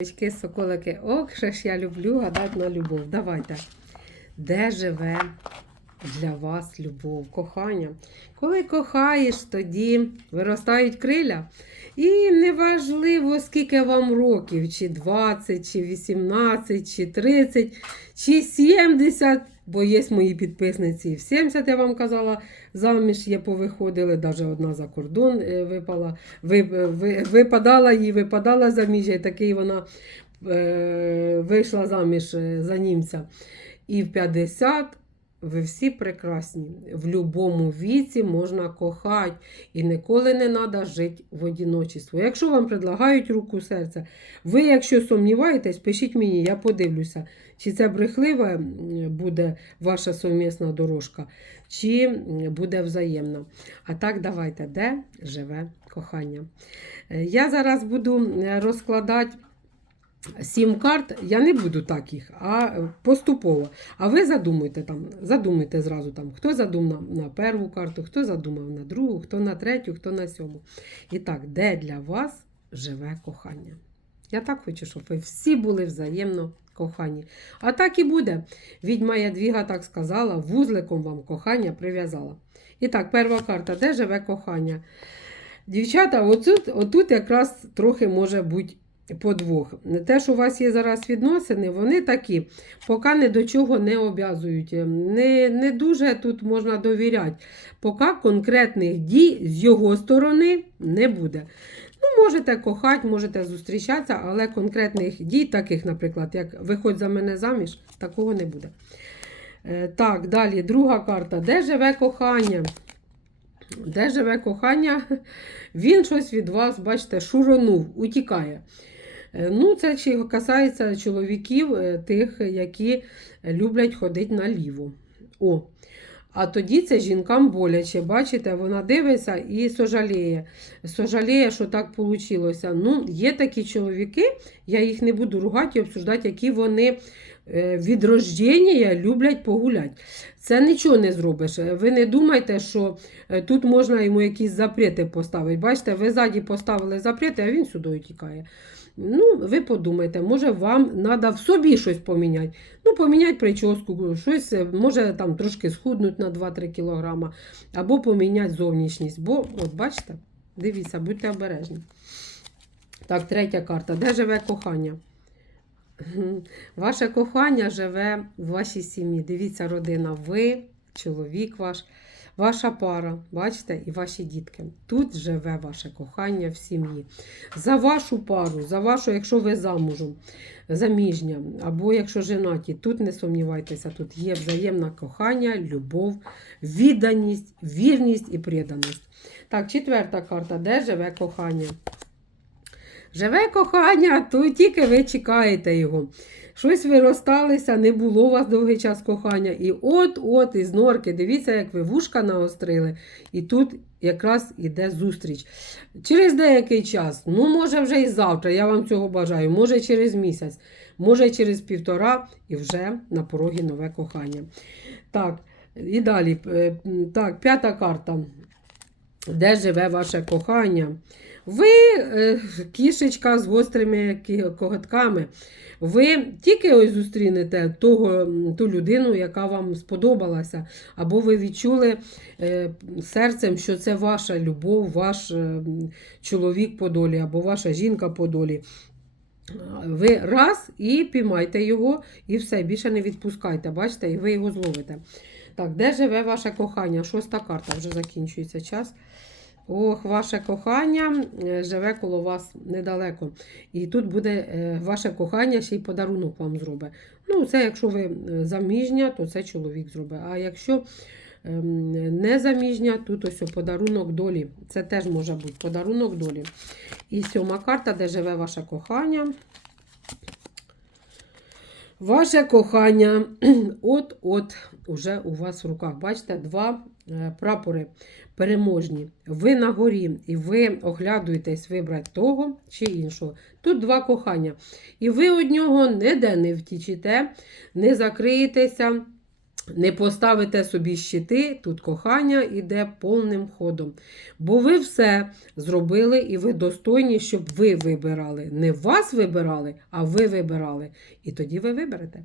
Дочки, соколики, ох, що ж я люблю гадати на любов. Давайте. Де живе для вас любов, кохання? Коли кохаєш, тоді виростають криля. І неважливо, скільки вам років, чи 20, чи 18, чи 30, чи 70, бо є мої підписниці. В 70 я вам казала, заміж є повиходили, навіть одна за кордон е, випала, ви, ви, випадала їй, випадала заміж, і такий вона е, вийшла заміж е, за німця. І в 50 ви всі прекрасні. В будь-якому віці можна кохати і ніколи не треба жити в одиночестві. Якщо вам предлагають руку серця, ви, якщо сумніваєтесь, пишіть мені, я подивлюся, чи це брехлива буде ваша совмісна дорожка, чи буде взаємна. А так, давайте, де живе кохання. Е, Я зараз буду е, розкладати. Сім карт, я не буду так їх, а поступово. А ви задумуйте там, задумуйте зразу там, хто задумав на першу карту, хто задумав на другу, хто на третю, хто на сьому. І так, де для вас живе кохання? Я так хочу, щоб ви всі були взаємно кохані. А так і буде. Відьма Ядвіга так сказала, вузликом вам кохання прив'язала. І так, перша карта, де живе кохання? Дівчата, отут, отут якраз трохи може бути подвох. Те, що у вас є зараз відносини, вони такі, поки ні до чого не обязують. Не, не дуже тут можна довіряти, поки конкретних дій з його сторони не буде. Ну, можете кохати, можете зустрічатися, але конкретних дій, таких, наприклад, як виходь за мене заміж, такого не буде. Е, Так, далі, друга карта. Де живе кохання? Де живе кохання? Він щось від вас, бачите, шуронув, утікає. Е, Ну, це чи касається чоловіків, е, тих, які люблять ходити наліво. О, а тоді це жінкам боляче. Бачите, вона дивиться і сожаліє. Сожаліє, що так вийшло. Ну, є такі чоловіки, я їх не буду ругати і обсуждати, які вони е, від рождення люблять погуляти. Це нічого не зробиш. Ви не думайте, що тут можна йому якісь запрети поставити. Бачите, ви ззаді поставили запрети, а він сюди тікає. Ну, ви подумайте, може вам треба в собі щось поміняти. Ну, поміняти прическу, щось, може там трошки схуднути на 2-3 кілограма, або поміняти зовнішність. Бо, от бачите, дивіться, будьте обережні. Так, третя карта. Де живе кохання? Ваше кохання живе в вашій сім'ї. Дивіться, родина, ви, чоловік ваш, ваша пара, бачите, і ваші дітки. Тут живе ваше кохання в сім'ї. За вашу пару, за вашу, якщо ви замужем, заміжня, або якщо женаті, тут не сумнівайтеся, тут є взаємне кохання, любов, відданість, вірність і преданість. Так, четверта карта. Де живе кохання? Живе кохання, то тільки ви чекаєте його. Щось ви розсталися, не було у вас довгий час кохання. І от-от із норки, дивіться, як ви вушка наострили. І тут якраз іде зустріч. Через деякий час, ну, може, вже і завтра, я вам цього бажаю, може через місяць, може через півтора, і вже на порогі нове кохання. Так, і далі. е, Так, п'ята карта. Де живе ваше кохання? Ви е, кішечка з гострими коготками. Ви тільки ось зустрінете того, ту людину, яка вам сподобалася, або ви відчули е, серцем, що це ваша любов, ваш е, чоловік по долі, або ваша жінка по долі. Ви раз і піймайте його, і все, більше не відпускайте, бачите, і ви його зловите. Так, де живе ваше кохання? Шоста карта, вже закінчується час. Ох, ваше кохання е, живе коло вас недалеко. І тут буде е, ваше кохання, ще й подарунок вам зробить. Ну, це якщо ви е, заміжня, то це чоловік зробить. А якщо ем, не заміжня, тут ось подарунок долі. Це теж може бути подарунок долі. І сьома карта, де живе ваше кохання. Ваше кохання от-от уже у вас в руках. Бачите, два е, прапори переможні. Ви на горі, і ви оглядуєтесь вибрати того чи іншого. Тут два кохання. І ви од нього ніде не втічете, не закриєтеся. Не поставите собі щити, тут кохання іде повним ходом. Бо ви все зробили і ви достойні, щоб ви вибирали. Не вас вибирали, а ви вибирали. І тоді ви виберете.